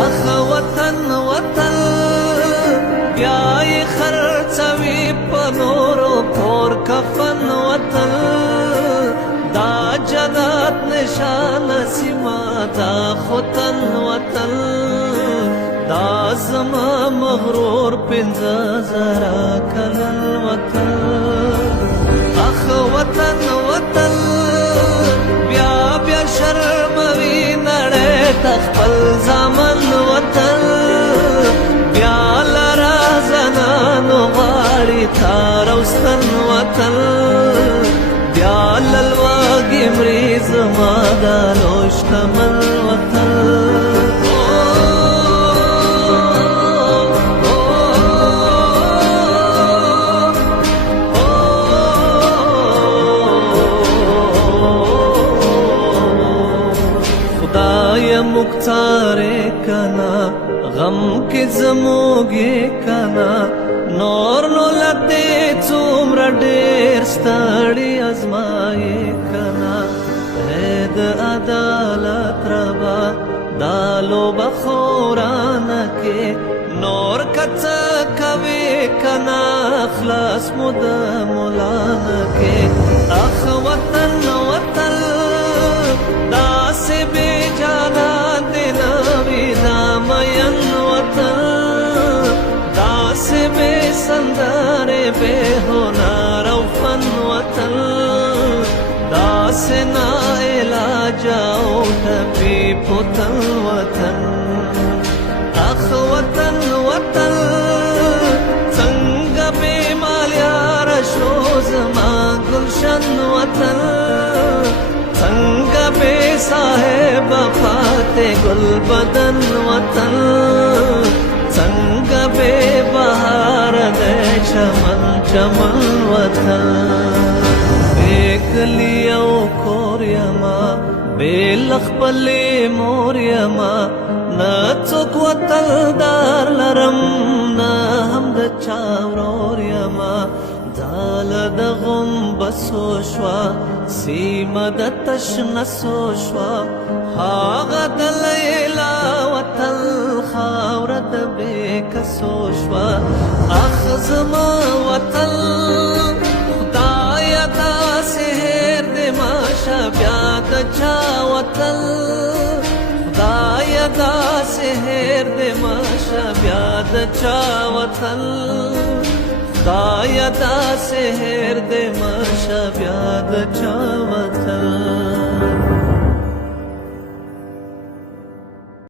اخ وطن وطن بیای خرڅوي په نورو پور کفن وطن دا جنت نشان سیما دا خوتن وطن دا زما مغرور پنځه زره کلن وطن اخ وطن وطن بیا بیا شرموي نړۍ ته خپل زامن وطن بیا لرا زنانو غاړې تار او ستن وطن بیا للواږي مري زما دا لوی شتمن وطن مختارے کنا غم کے زموگے کنا نور نو لتے څومره ډېر ستړي ازمائے کنا اید عدالت ربا دالو بخورانه کې نور کڅ کوي کنا خلاص مود مولانا کې اخ وطن وطن داس بے جانا دینا ویدا مین وطن داس بے سندارے بے ہونار او فن وطن داس نا علاج او ٹپی پتن وطن اخ وطن وطن سنگ بے مالیار شوز ما گلشن وطن سنگ بے صاحب فاتح گل بدن وطن سنگ بے بہار دے چمن چمن وطن بے کلیو کور یما بے لخپلی مور یما نا څوک وطن دار لرم نا هم د چا ورور یما دال د غم بسو شوا سیمه د تشنسو شوا هاغه د لیلا وطن خاوره د بېکسو شوا اخ زما وطن خدایه داسې هېر دې ماشه بیا د چا وطن خدایه داسې هېر دې ماشه بیا د چا وطن خدایه داسې هېر دې ماشه بیا د چا وطن